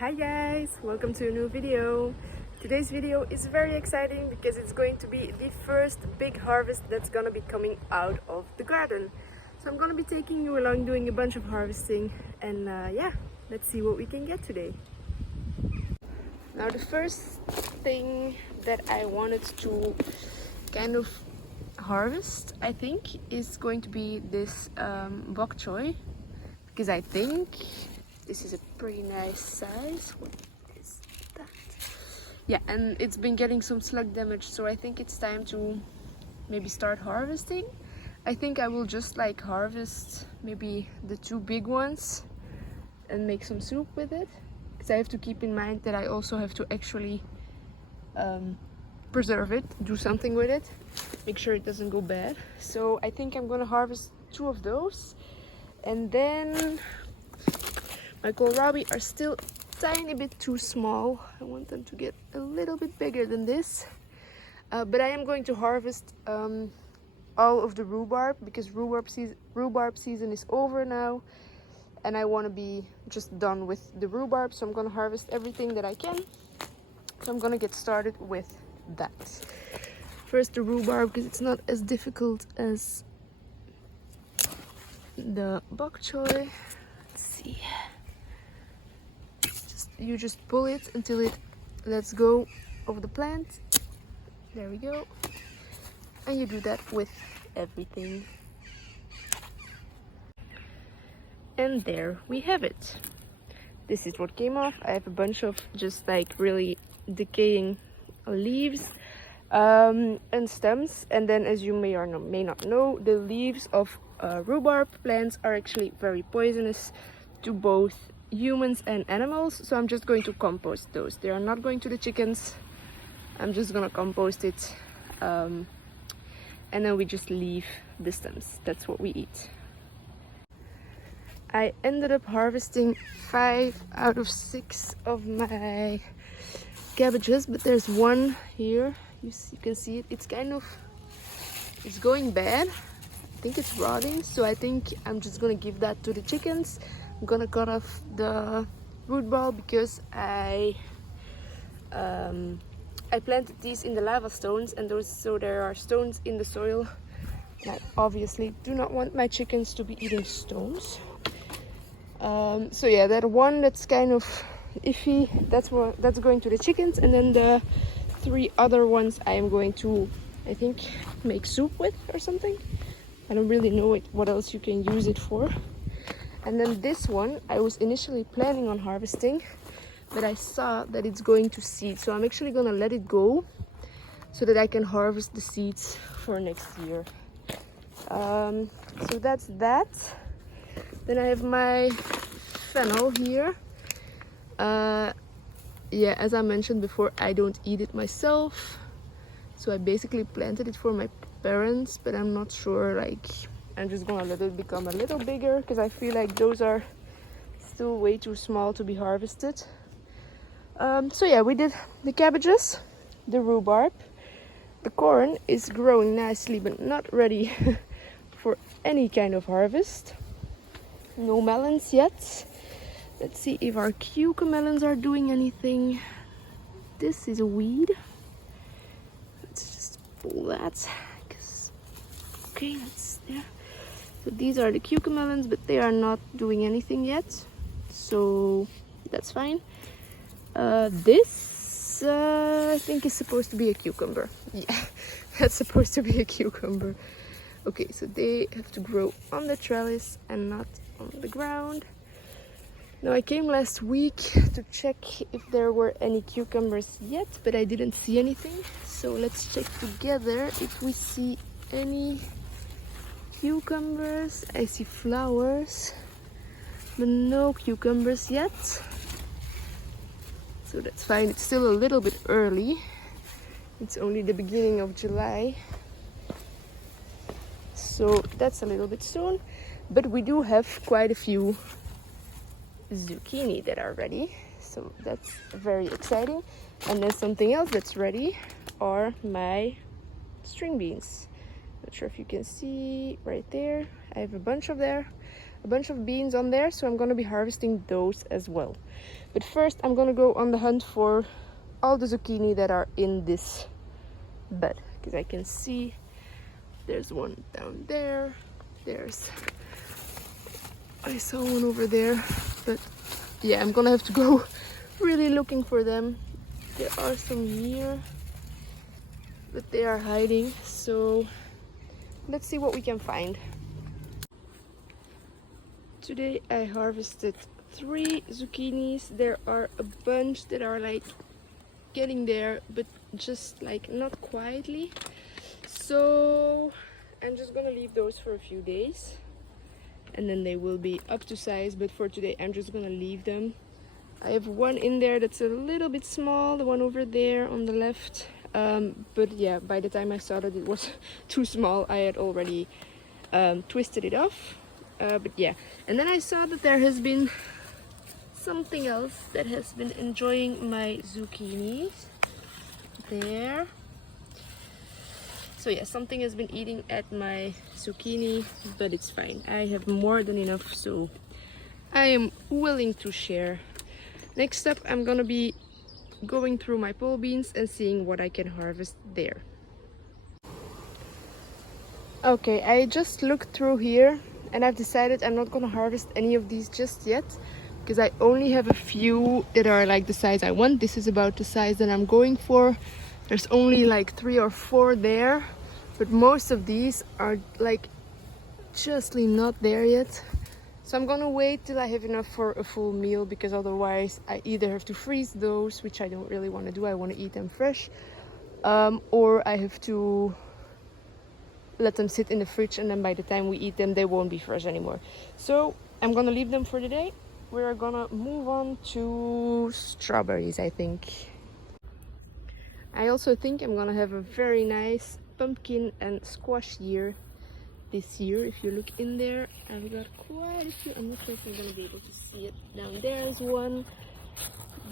Hi guys, welcome to a new video. Today's video is very exciting because it's going to be the first big harvest that's gonna be coming out of the garden. So I'm gonna be taking you along doing a bunch of harvesting and yeah, let's see what we can get today. Now the first thing that I wanted to kind of harvest, I think, is going to be this bok choy, because I think this is a pretty nice size. What is that? Yeah, and it's been getting some slug damage, so I think it's time to maybe start harvesting. I think I will just like harvest maybe the two big ones and make some soup with it, because I have to keep in mind that I also have to actually preserve it, do something with it, make sure it doesn't go bad. So I think I'm gonna harvest two of those, and then my kohlrabi are still a tiny bit too small. I want them to get a little bit bigger than this. But I am going to harvest all of the rhubarb, because rhubarb season is over now. And I want to be just done with the rhubarb. So I'm going to harvest everything that I can. So I'm going to get started with that. First the rhubarb, because it's not as difficult as the bok choy. Let's see. You just pull it until it lets go of the plant. There we go. And you do that with everything. And there we have it. This is what came off. I have a bunch of just like really decaying leaves and stems. And then, as you may or may not know, the leaves of rhubarb plants are actually very poisonous to both humans and animals, so I'm just going to compost those. They are not going to the chickens. I'm just gonna compost it, and then we just leave the stems. That's what we eat. I ended up harvesting 5 out of 6 of my cabbages, but there's one here. You can see it. It's going bad. I think it's rotting, so I think I'm just gonna give that to the chickens. I'm gonna cut off the root ball because I planted these in the lava stones, and so there are stones in the soil. And I obviously do not want my chickens to be eating stones. So yeah, that one that's kind of iffy, that's going to the chickens, and then the 3 other ones I am going to, I think, make soup with or something. I don't really know what else you can use it for. And then this one I was initially planning on harvesting, but I saw that it's going to seed, so I'm actually gonna let it go so that I can harvest the seeds for next year. So that's that. Then I have my fennel here. Yeah, as I mentioned before, I don't eat it myself, so I basically planted it for my parents, but I'm not sure, like, I'm just gonna let it become a little bigger, because I feel like those are still way too small to be harvested. So yeah, we did the cabbages, the rhubarb. The corn is growing nicely, but not ready for any kind of harvest. No melons yet. Let's see if our cucamelons are doing anything. This is a weed. Let's just pull that. Okay, that's there. So these are the cucamelons, but they are not doing anything yet, so that's fine. This I think is supposed to be a cucumber. Yeah, that's supposed to be a cucumber. Okay, so they have to grow on the trellis and not on the ground. Now, I came last week to check if there were any cucumbers yet, but I didn't see anything. So let's check together if we see any cucumbers. I see flowers, but no cucumbers yet. So that's fine. It's still a little bit early. It's only the beginning of July. So that's a little bit soon. But we do have quite a few zucchini that are ready. So that's very exciting. And then something else that's ready are my string beans. Not sure if you can see right there. I have a bunch of there. a bunch of beans on there, so I'm gonna be harvesting those as well. But first I'm gonna go on the hunt for all the zucchini that are in this bed, because I can see there's one down there, I saw one over there, but yeah, I'm gonna have to go really looking for them. There are some here, but they are hiding, so let's see what we can find. Today I harvested 3 zucchinis. There are a bunch that are like getting there, but just like not quietly. So I'm just gonna leave those for a few days and then they will be up to size, but for today I'm just gonna leave them. I have one in there that's a little bit small, the one over there on the left, but yeah, by the time I saw that it was too small, I had already twisted it off. But yeah, and then I saw that there has been something else that has been enjoying my zucchinis there. So yeah, something has been eating at my zucchini, but it's fine. I have more than enough, so I am willing to share. Next up, I'm gonna be going through my pole beans and seeing what I can harvest there. Okay, I just looked through here and I've decided I'm not gonna harvest any of these just yet, because I only have a few that are like the size I want. This is about the size that I'm going for. There's only like 3 or 4 there, but most of these are like justly not there yet. So I'm gonna wait till I have enough for a full meal, because otherwise I either have to freeze those, which I don't really want to do, I want to eat them fresh, or I have to let them sit in the fridge, and then by the time we eat them they won't be fresh anymore. So I'm gonna leave them for the day. We're gonna move on to strawberries, I think. I also think I'm gonna have a very nice pumpkin and squash year this year. If you look in there, I've got quite a few. I'm not sure if I'm gonna be able to see it. Down there is one,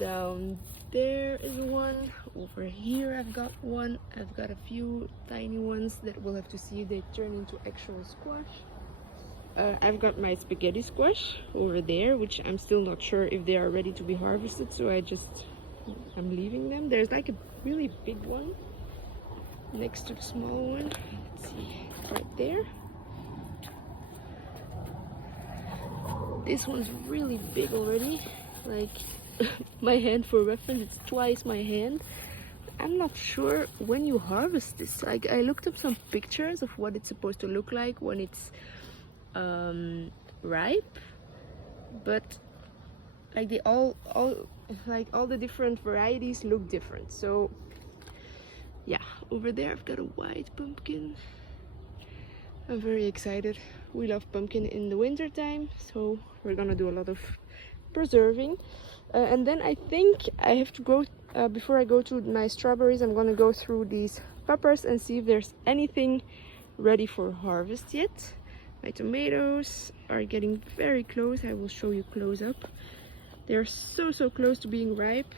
down there is one, over here I've got one. I've got a few tiny ones that we'll have to see if they turn into actual squash. I've got my spaghetti squash over there, which I'm still not sure if they are ready to be harvested, so I'm leaving them. There's like a really big one next to the small one. Let's see, right there. This one's really big already, like my hand for reference, it's twice my hand. I'm not sure when you harvest this. Like, I looked up some pictures of what it's supposed to look like when it's ripe, but like they all the different varieties look different. So yeah, over there I've got a white pumpkin. I'm very excited. We love pumpkin in the winter time, so we're gonna do a lot of preserving. And then I think I have to go, before I go to my strawberries, I'm gonna go through these peppers and see if there's anything ready for harvest yet. My tomatoes are getting very close. I will show you close up. They're so close to being ripe,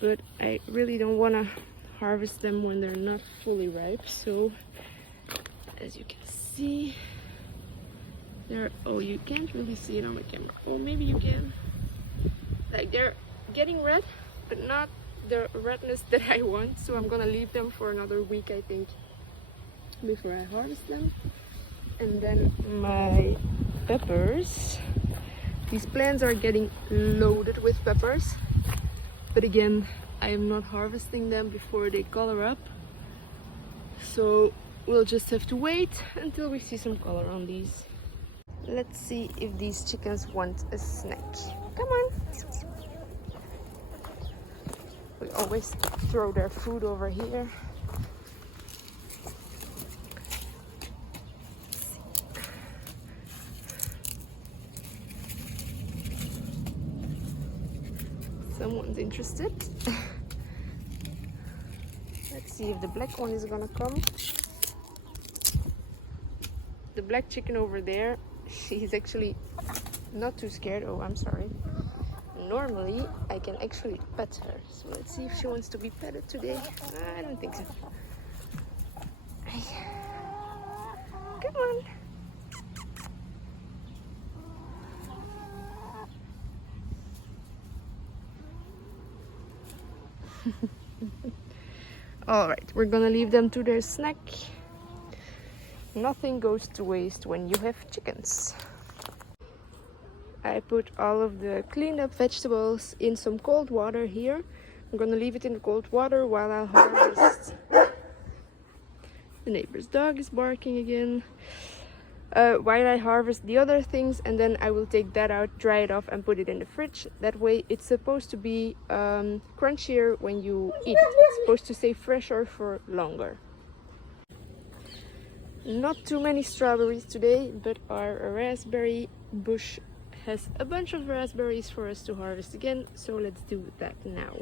but I really don't want to harvest them when they're not fully ripe. So as you can see, oh, you can't really see it on my camera. Oh, maybe you can. Like, they're getting red, but not the redness that I want. So I'm gonna leave them for another week, I think, before I harvest them. And then my peppers. These plants are getting loaded with peppers, but again, I am not harvesting them before they color up. So we'll just have to wait until we see some color on these. Let's see if these chickens want a snack. Come on. We always throw their food over here. Someone's interested. Let's see if the black one is gonna come. The black chicken over there, she's actually not too scared. Oh, I'm sorry. Normally I can actually pet her, so let's see if she wants to be petted today. I don't think so. Come on. Alright, we're gonna leave them to their snack. Nothing goes to waste when you have chickens. I put all of the cleaned up vegetables in some cold water here. I'm gonna leave it in the cold water while I harvest. The neighbor's dog is barking again. While I harvest the other things, and then I will take that out, dry it off, and put it in the fridge. That way it's supposed to be crunchier when you eat it. It's supposed to stay fresher for longer. Not too many strawberries today, but our raspberry bush has a bunch of raspberries for us to harvest again, so let's do that now.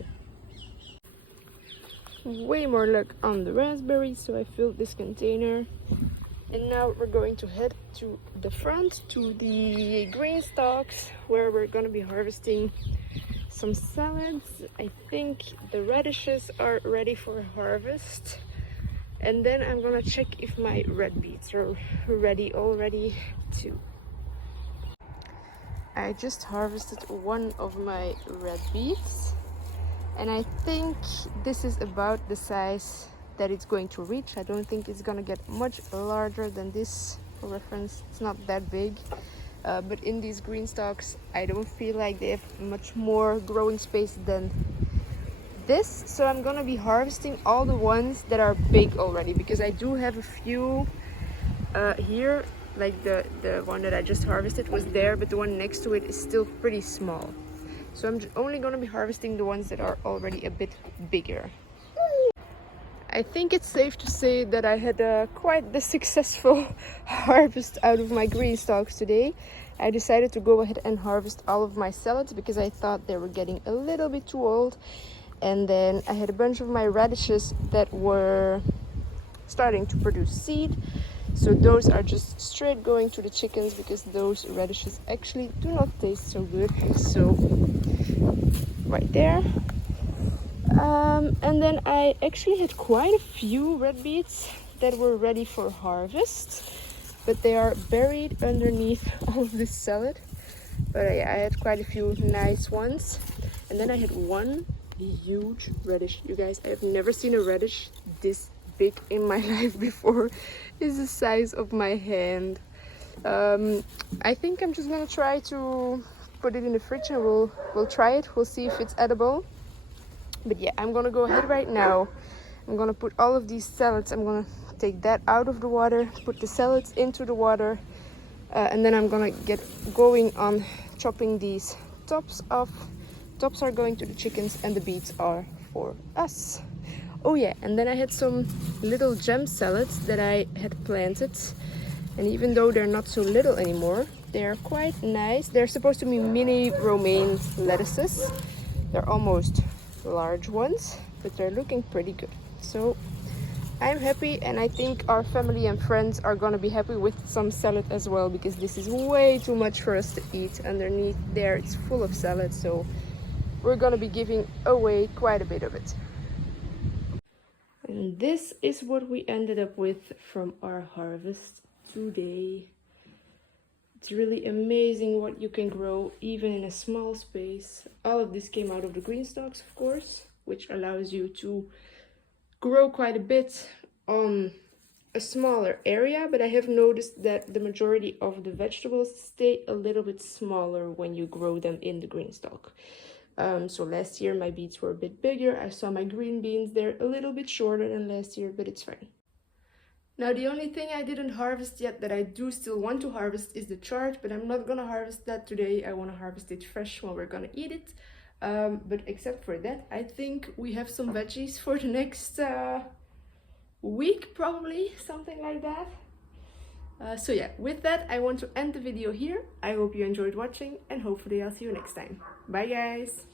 Way more luck on the raspberries, so I filled this container. And now we're going to head to the front, to the green stalks, where we're going to be harvesting some salads. I think the radishes are ready for harvest. And then I'm going to check if my red beets are ready already too. I just harvested one of my red beets. And I think this is about the size that it's going to reach. I don't think it's gonna get much larger than this. For reference, it's not that big, but in these green stalks I don't feel like they have much more growing space than this, so I'm gonna be harvesting all the ones that are big already, because I do have a few here, like the one that I just harvested was there, but the one next to it is still pretty small, so I'm only gonna be harvesting the ones that are already a bit bigger. I think it's safe to say that I had quite the successful harvest out of my green stalks today. I decided to go ahead and harvest all of my salads because I thought they were getting a little bit too old. And then I had a bunch of my radishes that were starting to produce seed. So those are just straight going to the chickens because those radishes actually do not taste so good. So right there. And then I actually had quite a few red beets that were ready for harvest, but they are buried underneath all of this salad. But I had quite a few nice ones. And then I had one huge radish. You guys, I have never seen a radish this big in my life before. It's the size of my hand. I think I'm just gonna try to put it in the fridge and we'll try it. We'll see if it's edible. But yeah, I'm gonna go ahead right now. I'm gonna put all of these salads, I'm gonna take that out of the water, put the salads into the water, and then I'm gonna get going on chopping these tops off. Tops are going to the chickens and the beets are for us. Oh yeah, and then I had some little gem salads that I had planted, and even though they're not so little anymore, they're quite nice. They're supposed to be mini romaine lettuces. They're almost large ones, but they're looking pretty good. So I'm happy, and I think our family and friends are gonna be happy with some salad as well, because this is way too much for us to eat. Underneath there it's full of salad, so we're gonna be giving away quite a bit of it. And this is what we ended up with from our harvest today. It's really amazing what you can grow even in a small space. All of this came out of the green stalks, of course, which allows you to grow quite a bit on a smaller area, but I have noticed that the majority of the vegetables stay a little bit smaller when you grow them in the green stalk. So last year my beets were a bit bigger. I saw my green beans, they're a little bit shorter than last year, but it's fine. Now the only thing I didn't harvest yet that I do still want to harvest is the chard, but I'm not gonna harvest that today. I want to harvest it fresh when we're gonna eat it. But except for that, I think we have some veggies for the next week, probably, something like that. So yeah, with that I want to end the video here. I hope you enjoyed watching, and hopefully I'll see you next time. Bye guys!